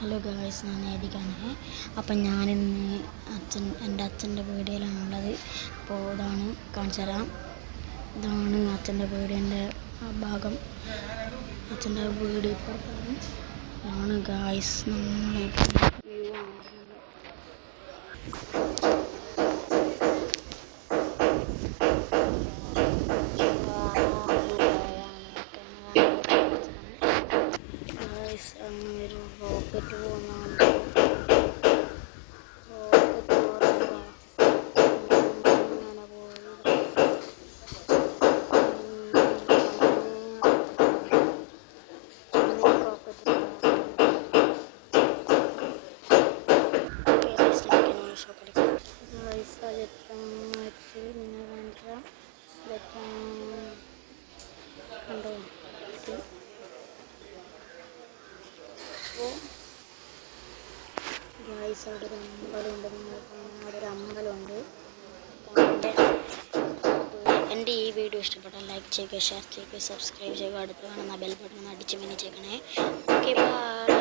Hello guys, ഞാൻ നേദിക്കാണ്. അപ്പം ഞാനിന്ന് എൻ്റെ അച്ഛൻ്റെ വീഡിയോയിലാണുള്ളത്. അപ്പോൾ ഇതാണ് കാണിച്ചു തരാം. ഇതാണ് അച്ഛൻ്റെ വീടിൻ്റെ ഭാഗം. അച്ഛൻ്റെ വീട് ആണ് ഗായ്സ്. നമ്മൾ ഒരു റോക്കറ്റ് പോകുന്നുണ്ട്. ഗായ്സ്, അവിടെ ഒരു അമ്പലമുണ്ട്. നിങ്ങൾ കാണാൻ അവിടെ ഒരു അമ്പലമുണ്ട്. എൻ്റെ ഈ വീഡിയോ ഇഷ്ടപ്പെട്ടാൽ ലൈക്ക് ചെയ്യുക, ഷെയർ ചെയ്യുക, സബ്സ്ക്രൈബ് ചെയ്യുക. അടുത്ത് കാണുന്ന ബെൽ ബട്ടൺ അടിച്ച് മിനിച്ചേക്കണേ. Okay, by.